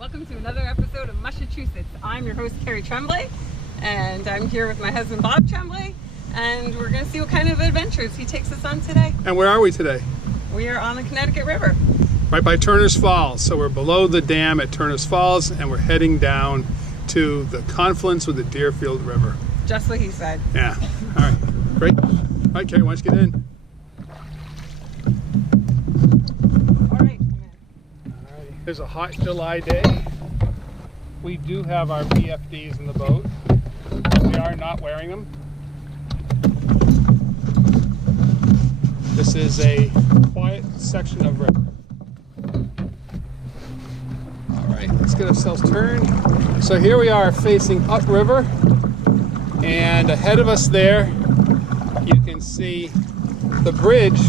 Welcome to another episode of Massachusetts. I'm your host, Keri Tremblay, and I'm here with my husband, Bob Tremblay, and we're going to see what kind of adventures he takes us on today. And where are we today? We are on the Connecticut River. Right by Turner's Falls. So we're below the dam at Turner's Falls, and we're heading down to the confluence with the Deerfield River. Just what he said. Yeah. All right. Great. All right, Keri, why don't you get in? It's a hot July day. We do have our BFDs in the boat. We are not wearing them. This is a quiet section of river. All right, let's get ourselves turned. So here we are facing upriver, and ahead of us there, you can see the bridge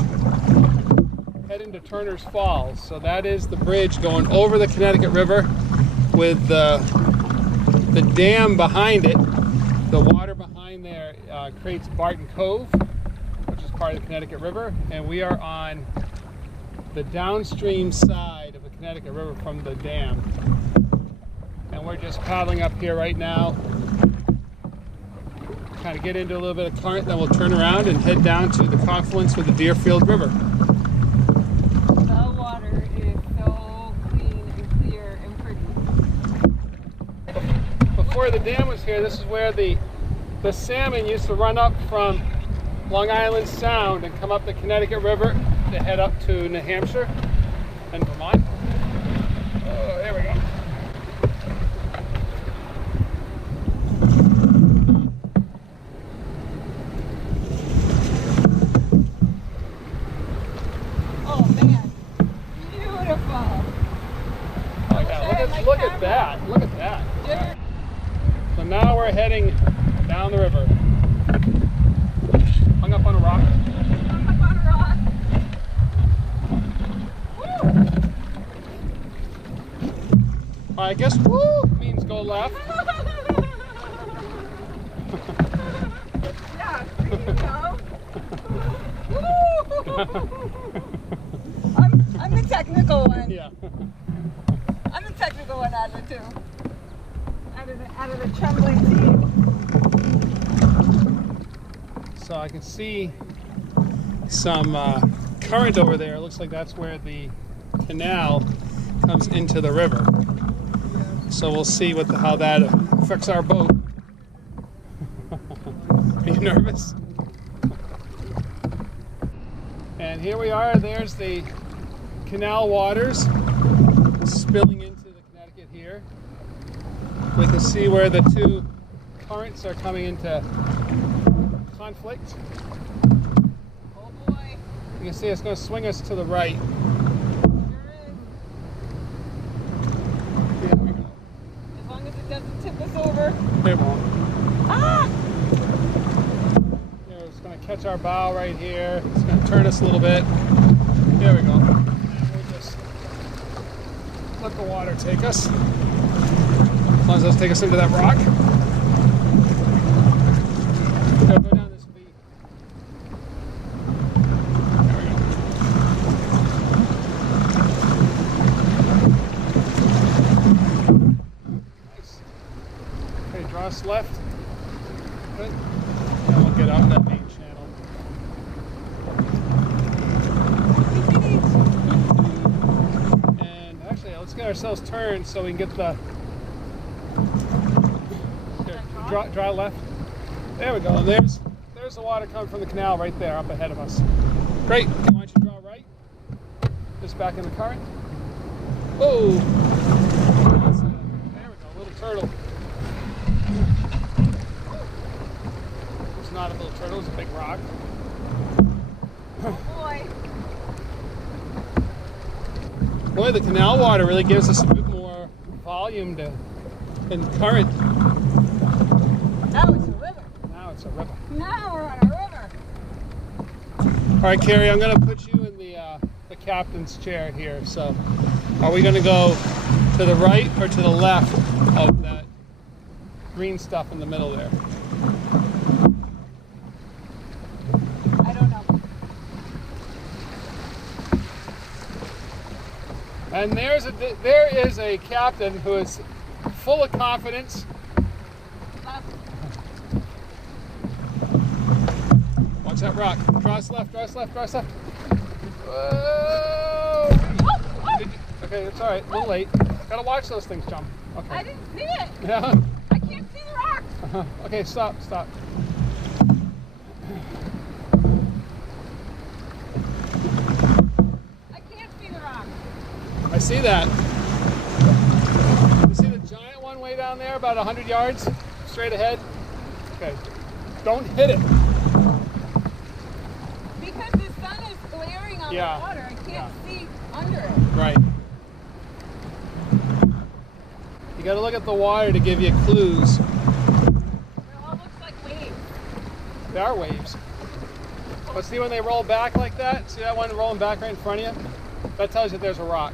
heading to Turner's Falls. So that is the bridge going over the Connecticut River with the dam behind it. The water behind there creates Barton Cove, which is part of the Connecticut River, and we are on the downstream side of the Connecticut River from the dam. And we're just paddling up here right now, kind of get into a little bit of current, then we'll turn around and head down to the confluence with the Deerfield River. Before the dam was here, this is where the salmon used to run up from Long Island Sound and come up the Connecticut River to head up to New Hampshire and Vermont. Oh, there we go. Oh man, beautiful. Oh yeah, look at that. Look at that. Yeah. So now we're heading down the river. Hung up on a rock. Hung up on a rock. Woo! I guess woo means go left. Yeah, there you go. Woo! I'm the technical one. Yeah. I'm the technical one out of the two. Out of the trembling team. So I can see some current over there. It looks like that's where the canal comes into the river. So we'll see how that affects our boat. Are you nervous? And here we are. There's the canal waters spilling into the Connecticut here. We can see where the two currents are coming into conflict. Oh boy. You can see it's going to swing us to the right. Sure is. Here we go. As long as it doesn't tip us over. It won't. Ah! Here, it's going to catch our bow right here. It's going to turn us a little bit. There we go. We'll just let the water take us. As long as it doesn't take us into that rock. Go down this V. There we go. Nice. Okay, draw us left. Good. And we'll get up that main channel. And actually, let's get ourselves turned so we can get the Draw left. There we go. And there's the water coming from the canal right there up ahead of us. Great. Okay, why don't you draw right? Just back in the current. Oh! There we go. A little turtle. It's not a little turtle. It's a big rock. Oh boy. Boy, the canal water really gives us a bit more volume and current. Now it's a river. Now it's a river. Now we're on a river. All right, Keri, I'm going to put you in the captain's chair here. So, are we going to go to the right or to the left of that green stuff in the middle there? I don't know. And there is a captain who is full of confidence. Watch that rock. Cross left, cross left, cross left. Whoa! Okay, it's all right. A little late. Gotta watch those things jump. Okay. I didn't see it. Yeah. I can't see the rock. Okay, stop, stop. I can't see the rock. I see that. You see the giant one way down there, about 100 yards, straight ahead? Okay. Don't hit it. Because the sun is glaring on the water, I can't see under it. Right. You gotta look at the water to give you clues. It all looks like waves. They are waves. But see when they roll back like that? See that one rolling back right in front of you? That tells you there's a rock.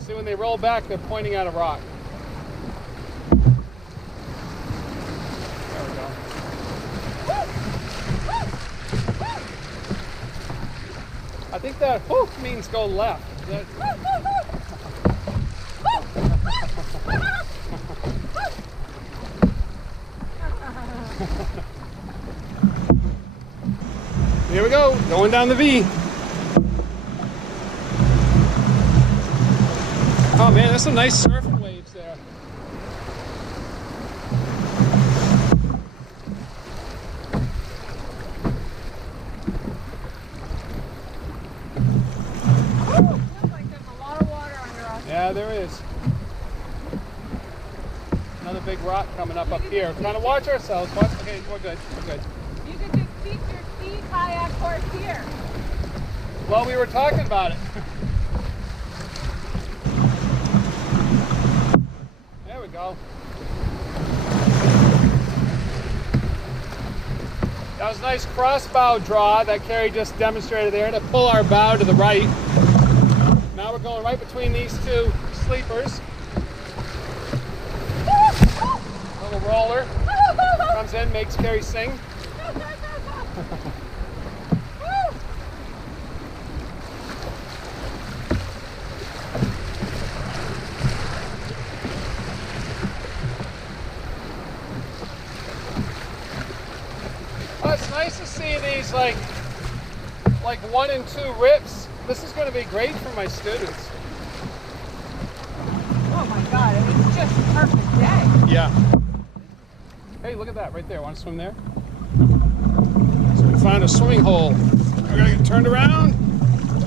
See when they roll back, they're pointing at a rock. There we go. I think that whoop means go left. Here we go, going down the V. Oh man, there's some nice surfing waves there. Feels like there's a lot of water under us. Yeah, there is. Another big rock coming up here. Kind of watch ourselves. Watch. Okay, we're good. We're good. You could just keep your sea kayak course here. Well, we were talking about it. There we go. That was a nice crossbow draw that KERI just demonstrated there to pull our bow to the right. Now we're going right between these two sleepers. Little roller comes in, makes KERI sing. Oh, it's nice to see these like 1 and 2 rips. This is going to be great for my students. Oh my God, it's just a perfect day. Yeah. Hey, look at that right there. Want to swim there? So we found a swimming hole. We're going to get turned around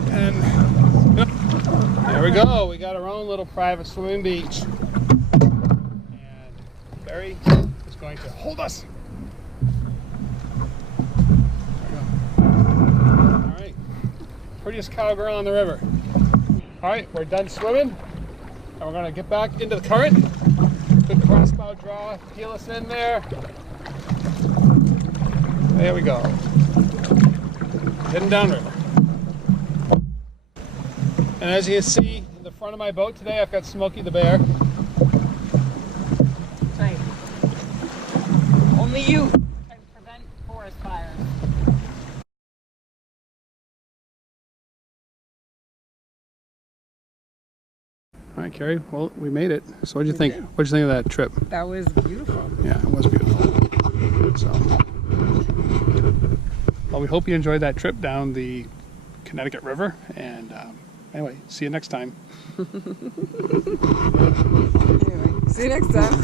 and there we go. We got our own little private swimming beach. And KERI is going to hold us. Prettiest cowgirl on the river. All right, we're done swimming, and we're gonna get back into the current. Good crossbow draw, peel us in there. There we go. Heading downriver. And as you can see, in the front of my boat today, I've got Smokey the bear. Right. Only you can prevent forest fires. All right, KERI, well, we made it. So what'd you think? What'd you think of that trip? That was beautiful. Yeah, it was beautiful. So, well, we hope you enjoyed that trip down the Connecticut River. And anyway, see you next time. Anyway, see you next time.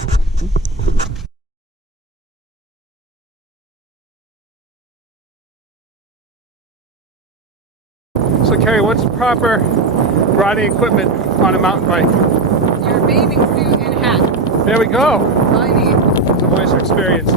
So KERI, what's proper riding equipment on a mountain bike? Your bathing suit and hat. There we go. All you need. It's a voice experience.